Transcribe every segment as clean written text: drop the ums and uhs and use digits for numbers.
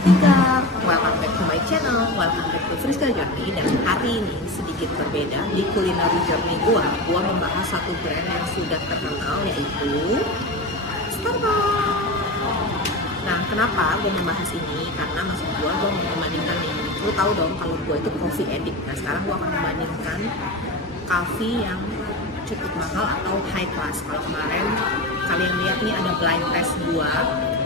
ketiga. Welcome back to my channel, welcome back to Friska Journey. Dan hari ini sedikit berbeda. Di culinary journey gua membahas satu brand yang sudah terkenal, yaitu Starbucks. Nah, kenapa gue membahas ini? Karena maksud gue mau membandingkan nih. Lu tahu dong kalau gue itu coffee addict. Nah, sekarang gue akan membandingkan coffee yang cukup mahal atau high class. Kalau kemarin kalian lihat nih ada blind test gue,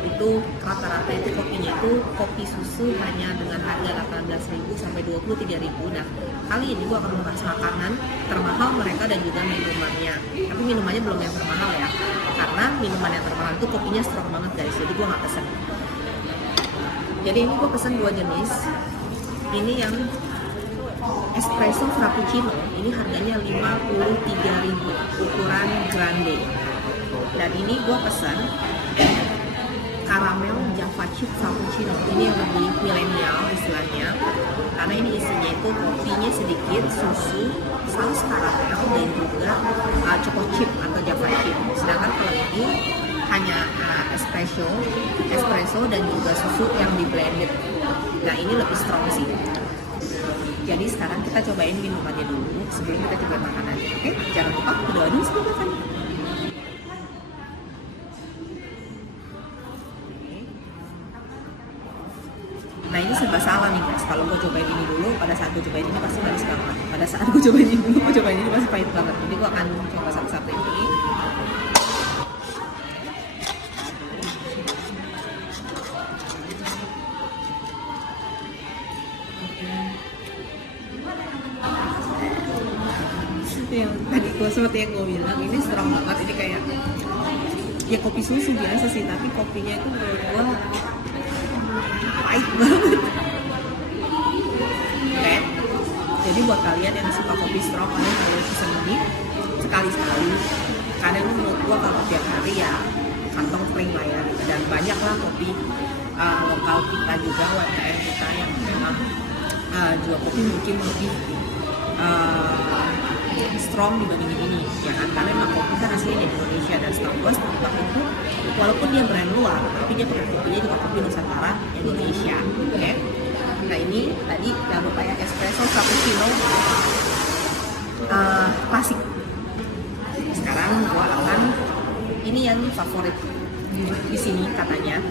itu rata-rata itu kopinya itu kopi susu hanya dengan harga 18.000 sampai 23.000. Nah, kali ini gue akan membahas makanan termahal mereka dan juga minumannya. Tapi minumannya belum yang termahal ya, karena minuman yang termahal itu kopinya strong banget guys, jadi gue nggak pesen. Jadi ini gue pesen 2 jenis. Ini yang espresso frappuccino, ini harganya 53.000 ukuran grande. Dan ini gue pesen caramel java chip frappuccino, ini yang lebih milenial istilahnya, karena ini isinya itu kopinya sedikit, susu, saus karamel dan juga choco chip atau java chip. Sedangkan kalau ini hanya espresso dan juga susu yang di blended. Nah, ini lebih strong sih. Jadi sekarang kita cobain minumannya dulu sebelum kita coba makanannya. Oke, jangan lupa berdoa dulu sebelum makan. Nah, ini serba salah nih guys. Kalau gue cobain ini dulu, pada saat gue cobain ini pasti manis banget. Pada saat gue cobain ini dulu, gue cobain ini pasti pahit banget. Jadi gue akan coba satu-satu ini. Yang tadi gue seperti yang gue bilang, ini strong banget. Ini kayak ya kopi susu biasa sih, tapi kopinya itu menurut gue pahit banget. Oke, jadi buat kalian yang suka kopi strong, kalian boleh pesen ini sekali-sekali. Karena ini menurut gue kalau tiap hari ya kantong kering lah ya. Dan banyak lah kopi lokal kita juga, UMKM kita yang memang jual kopi mungkin lebih strong dibandingin ini, ya kan? Karena memang kopi kan asli di Indonesia, dan Starbucks itu walaupun dia brand luar, tapi dia pakai kopinya juga kopi Nusantara Indonesia. Oke. Nah, ini tadi jangan lupa ya, espresso frappuccino klasik. Sekarang gua akan ini yang favorit di sini katanya.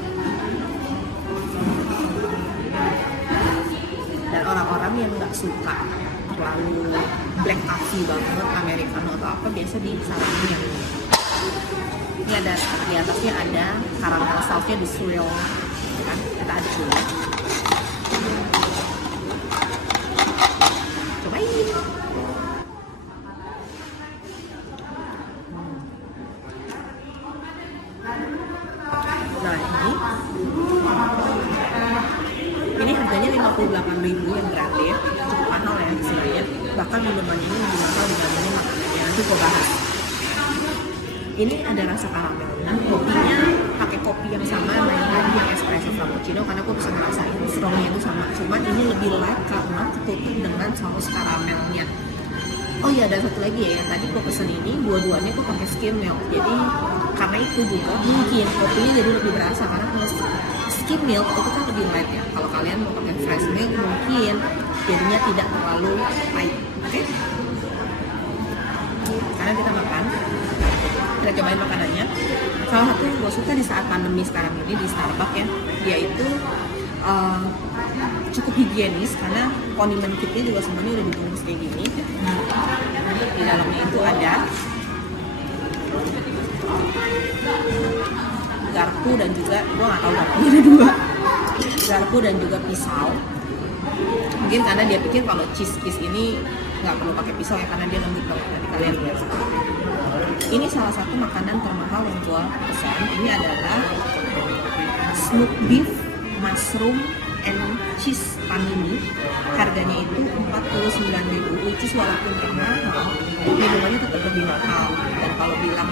Dan orang-orang yang nggak suka terlalu black coffee banget, americano atau apa, biasa disaranin yang ini. Ini ada di atasnya ada caramel sausnya di swirl, kan? Kita aduk dulu. Cobain. Nah, ini harganya 58.000 yang grande, cukup mahal ya istilahnya. Bahkan minumannya ini lebih mahal dibandingin makanannya. Nanti gue bahas. Ini ada rasa karamel. Nah, kopinya pakai kopi yang sama dengan yang espresso frappuccino, karena gue bisa ngerasain strongnya itu sama. Cuman ini lebih light karena ketutup dengan saus karamelnya. Oh iya, ada satu lagi ya, yang tadi gue pesen ini dua-duanya gue pakai skim milk. Jadi karena itu juga mungkin kopinya jadi lebih berasa, karena kalau skim milk itu kan lebih light ya. Kalau kalian mau pakai fresh milk mungkin jadinya tidak terlalu pahit. Oke? Karena kita makan, kita cobain makanannya. Salah satu yang gue suka di saat pandemi sekarang ini di Starbucks ya, dia itu cukup higienis, karena kondimen kitnya juga semuanya udah dibungkus kayak gini. Di dalamnya itu ada garpu dan juga, gue nggak tahu garpunya ada 2, garpu dan juga pisau. Mungkin karena dia pikir kalau cheese ini nggak perlu pakai pisau ya, karena dia lembut banget. Nanti kalian lihat. Ini salah satu makanan termahal yang gue pesan. Ini adalah smoked beef mushroom and cheese panini. Harganya itu 49.000, which is walaupun termahal, minumannya tetap lebih mahal. Dan kalau bilang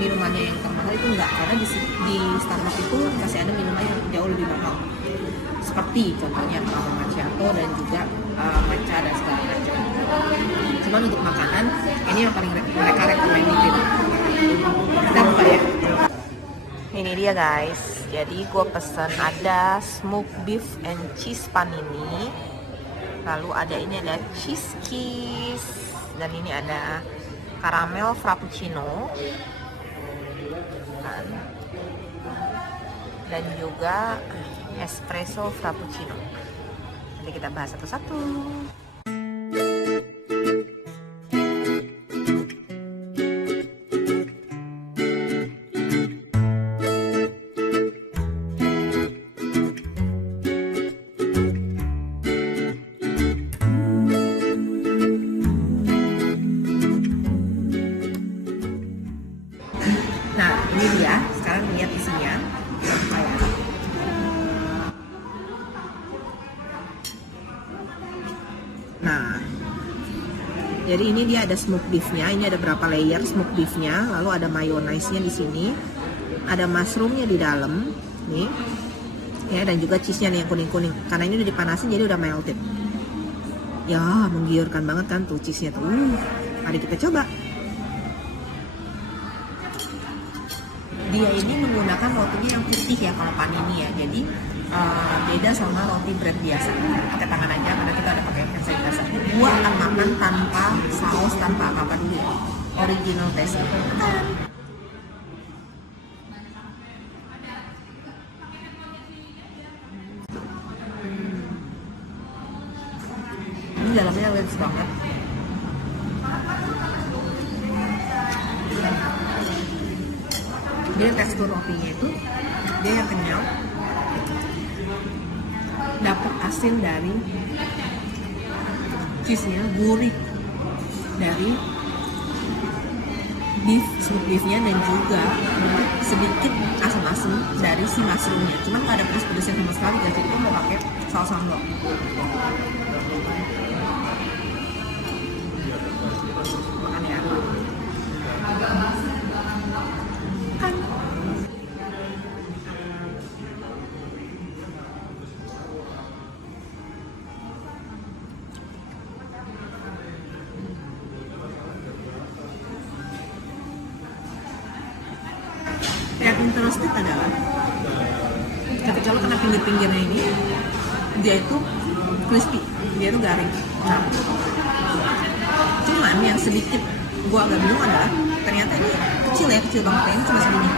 minumannya yang termahal itu enggak, karena di Starbucks itu masih ada minuman yang jauh lebih mahal. Seperti contohnya caramel macchiato dan juga matcha dan segala macam. Cuman untuk makanan, ini yang paling mereka rekomendasiin. Kita buka ya. Ini dia guys. Jadi gue pesen ada smoked beef and cheese panini, lalu ada ini ada cheese kiss, dan ini ada caramel frappuccino, dan juga espresso frappuccino. Nanti kita bahas satu-satu. Nah, ini dia. Sekarang lihat isinya. Nah, jadi ini dia ada smoked beefnya. Ini ada berapa layer smoked beefnya. Lalu ada mayonnaise-nya di sini. Ada mushroomnya di dalam. Nih, ya, dan juga cheese-nya nih yang kuning-kuning. Karena ini udah dipanasin jadi udah melted. Ya, menggiurkan banget kan tuh cheese-nya tuh. Mari kita coba. Dia ini menggunakan rotinya yang putih ya kalau panini ya, jadi beda sama roti bread biasa. Pakai tangan aja karena kita udah pakai hand sanitizer. Gua akan makan tanpa saus, tanpa apa-apa dulu ya. Original taste. Ini dalamnya lembut banget. Dia tekstur rotinya itu dia yang kenyal, dapat asin dari cheese-nya, gurih dari smoked beef-nya, dan juga sedikit asam-asam dari si mushroom-nya. Cuman nggak ada pedes-pedesnya sama sekali guys, jadi mau pakai saus sambal. Makan ya. Yang interested adalah ketika lo kena pinggir-pinggirnya ini, dia itu crispy, dia itu garing. Nah, cuman yang sedikit gua agak bingung adalah ternyata ini kecil ya, kecil banget ya, ini cuma segini.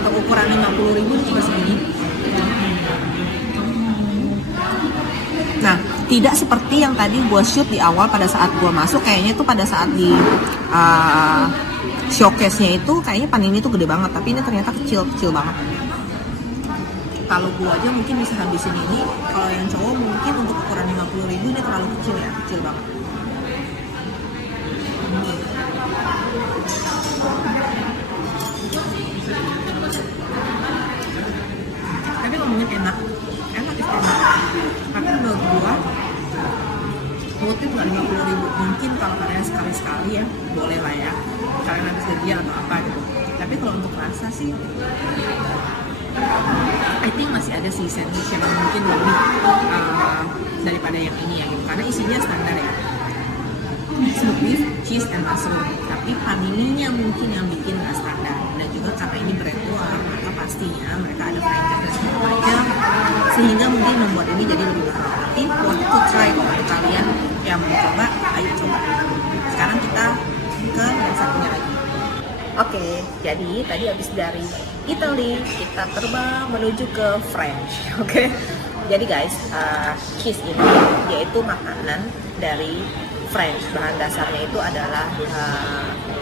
Untuk ukuran 50.000 ini cuma segini. Nah, tidak seperti yang tadi gua shoot di awal pada saat gua masuk, kayaknya tuh pada saat di showcase-nya itu kayaknya panini itu gede banget, tapi ini ternyata kecil banget. Kalau gua aja mungkin bisa habisin ini, kalau yang cowok mungkin untuk ukuran 50.000 ini terlalu kecil ya, kecil banget. Tapi ngomongin enak istimewa. Tapi menurut gua worth it nggak 50.000. Mungkin kalau kalian sekali-sekali ya boleh lah ya, kalian habis gajian atau apa gitu. Tapi kalau untuk rasa sih I think masih ada sih sandwich yang mungkin lebih daripada yang ini ya gitu. Karena isinya standar ya, smoked beef, cheese, and mushroom. Tapi panininya mungkin yang bikin nggak standar. Dan juga karena ini brand luar, maka pastinya mereka ada franchise dan segala macam, sehingga mungkin membuat ini jadi lebih mahal. Tapi worth to try kalau untuk kalian yang mau coba, ayo coba. Sekarang kita ke yang satunya lagi. Oke, jadi tadi habis dari Italy, kita terbang menuju ke French. Oke, jadi guys, cheese ini yaitu makanan dari French. Bahan dasarnya itu adalah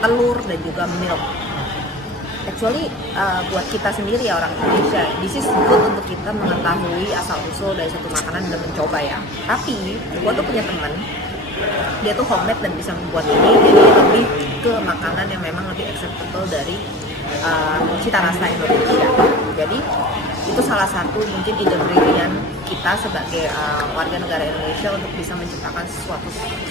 telur dan juga milk. Actually, buat kita sendiri ya orang Indonesia, this is good untuk kita mengetahui asal usul dari satu makanan dan mencoba ya. Tapi, gua tuh punya teman, dia tuh homemade dan bisa membuat ini, jadi lebih ke makanan yang memang lebih acceptable dari cita rasa Indonesia. Jadi itu salah satu mungkin ide brilian kita sebagai warga negara Indonesia untuk bisa menciptakan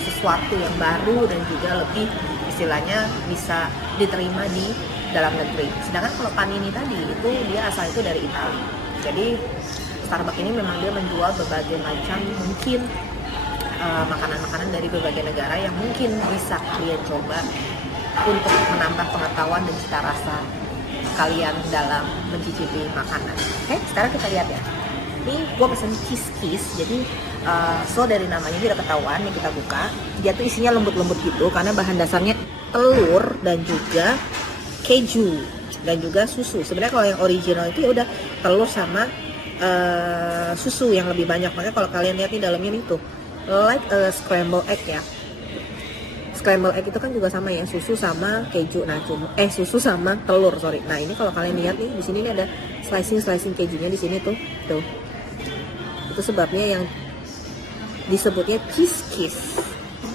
sesuatu yang baru dan juga lebih istilahnya bisa diterima di dalam negeri. Sedangkan kalau panini tadi itu dia asal itu dari Italia. Jadi Starbucks ini memang dia menjual berbagai macam mungkin makanan-makanan dari berbagai negara yang mungkin bisa kalian coba untuk menambah pengetahuan dan cita rasa kalian dalam mencicipi makanan. Oke, sekarang kita lihat ya. Ini gue pesen cheese kiss, jadi so dari namanya udah ketahuan. Nih kita buka, dia tuh isinya lembut-lembut gitu karena bahan dasarnya telur dan juga keju dan juga susu. Sebenarnya kalau yang original itu ya udah telur sama susu yang lebih banyak. Makanya kalau kalian lihat nih dalamnya nih tuh like a scrambled egg ya. Scrambled egg itu kan juga sama ya, susu sama keju. Nah, susu sama telur, sorry. Nah, ini kalau kalian lihat nih di sini nih ada slicing kejunya di sini tuh. Tuh. Itu sebabnya yang disebutnya cheese kiss.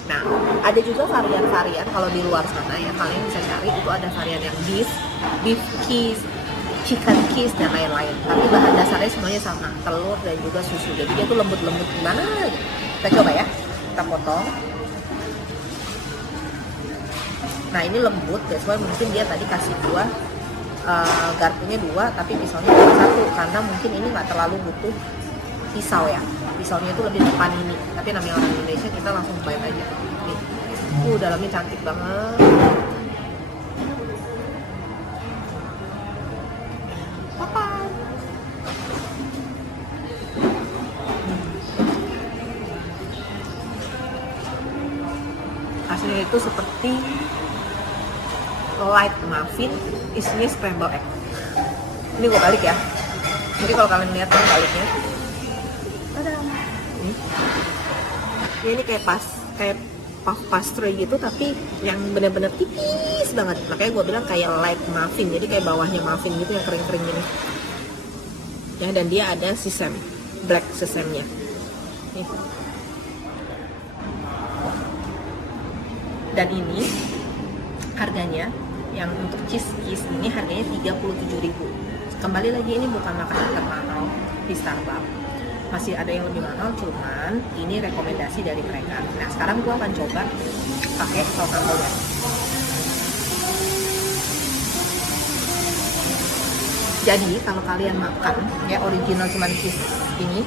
Nah, ada juga varian-varian kalau di luar sana ya, kalian bisa cari itu ada varian yang beef kiss, chicken kiss dan lain-lain. Tapi bahan dasarnya semuanya sama, telur dan juga susu. Jadi dia tuh lembut-lembut gimana gitu. Kita coba ya. Kita potong. Nah, ini lembut, that's why mungkin dia tadi kasih dua, garpunya dua, tapi pisaunya cuma satu karena mungkin ini nggak terlalu butuh pisau ya. Pisaunya itu lebih depan ini, tapi namanya orang Indonesia kita langsung bite aja. Nih, dalamnya cantik banget. Hasilnya itu seperti light muffin, isinya scrambled egg. Ini gue balik ya. Jadi kalau kalian lihat kan baliknya, ada. Ini kayak puff pastry gitu, tapi yang benar-benar tipis banget. Makanya gue bilang kayak light muffin. Jadi kayak bawahnya muffin gitu yang kering-kering gini. Ya, dan dia ada sesame, black sesame-nya. Nih. Dan ini harganya yang untuk cheese kiss ini harganya 37.000. Kembali lagi ini bukan makanan termahal di Starbucks. Masih ada yang lebih mahal, cuman ini rekomendasi dari mereka. Nah, sekarang gua akan coba pakai saus sambalnya. Jadi kalau kalian makan ya original cuman cheese ini,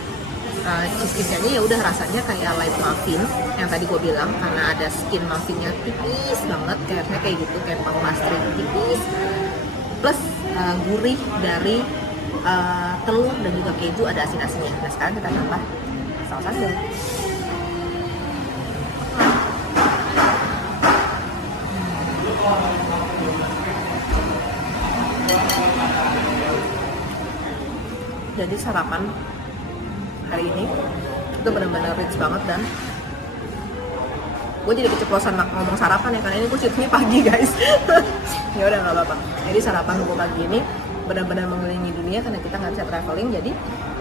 cheese kissnya ya udah rasanya kayak light muffin yang tadi gue bilang, karena ada skin muffinnya tipis banget, kayak gitu, kayak puff pastry tipis, plus gurih dari telur dan juga keju, ada asin-asinnya. Nah, sekarang kita tambah saus sambal. Jadi sarapan hari ini itu benar-benar rich banget, dan gue jadi keceplosan ngomong sarapan ya, karena ini gue shootnya pagi guys. Ya udah nggak apa-apa. Jadi sarapan gue pagi ini benar-benar mengelilingi dunia karena kita nggak bisa traveling. Jadi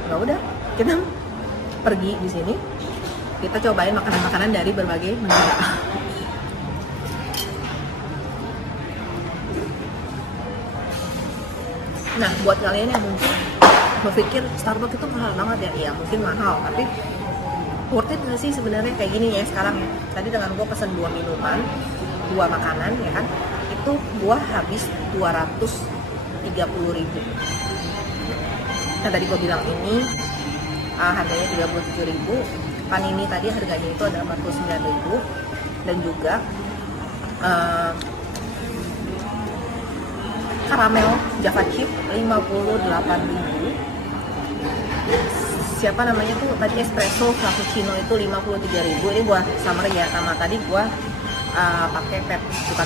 nggak udah, kita pergi di sini, kita cobain makanan-makanan dari berbagai negara. Nah, buat kalian yang mungkin berpikir Starbucks itu mahal banget ya, iya mungkin mahal, tapi worth it nggak sih sebenarnya kayak gini ya sekarang ya. Tadi dengan gue pesen 2 minuman, 2 makanan ya kan, itu gue habis 230.000. Nah, tadi gue bilang ini harganya 37.000. Panini tadi harganya itu ada 49.000, dan juga karamel Java chip 58.000. Siapa namanya tuh tadi espresso frappuccino itu 53.000. Ini gua summer ya, sama tadi gua pakai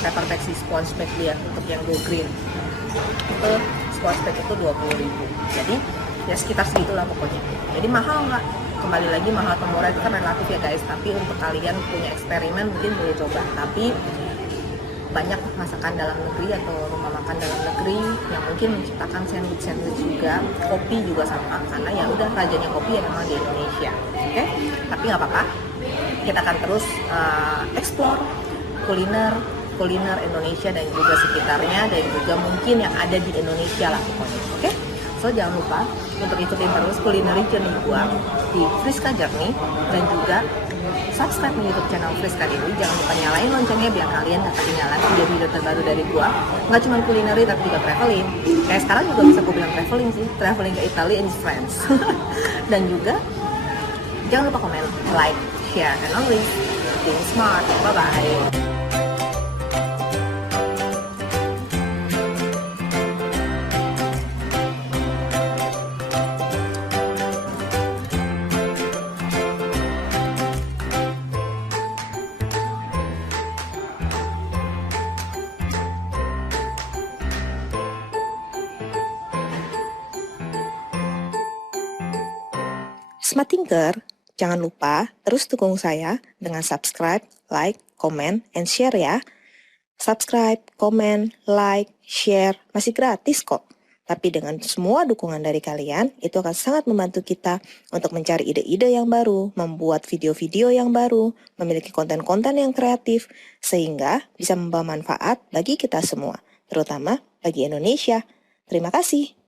pepper bag si sponge bag dia untuk yang go green. Itu sponge bag itu 20.000. Jadi ya sekitar segitulah pokoknya. Jadi mahal nggak? Kembali lagi mahal atau murah itu kan relatif ya guys. Tapi untuk kalian punya eksperimen mungkin boleh coba. Tapi banyak masakan dalam negeri atau rumah makan dalam negeri yang mungkin menciptakan sandwich juga, kopi juga sama, karena ya udah rajanya kopi ya memang di Indonesia, oke? Tapi nggak apa-apa, kita akan terus explore kuliner Indonesia dan juga sekitarnya, dan juga mungkin yang ada di Indonesia lah pokoknya, oke? So jangan lupa untuk ikutin terus culinary journey gua di Friska Journey, dan juga subscribe YouTube channel Friska Dewi. Jangan lupa nyalain loncengnya biar kalian dapat ketinggalan video-video terbaru dari gua. Nggak cuma kulineri tapi juga traveling. Kayak sekarang juga bisa gue bilang traveling sih, traveling ke Italy and France. Dan juga jangan lupa komen, like, share, and always think smart. Bye bye. Smart Thinker, jangan lupa terus dukung saya dengan subscribe, like, comment, and share ya. Subscribe, comment, like, share, masih gratis kok. Tapi dengan semua dukungan dari kalian, itu akan sangat membantu kita untuk mencari ide-ide yang baru, membuat video-video yang baru, memiliki konten-konten yang kreatif, sehingga bisa membawa manfaat bagi kita semua, terutama bagi Indonesia. Terima kasih.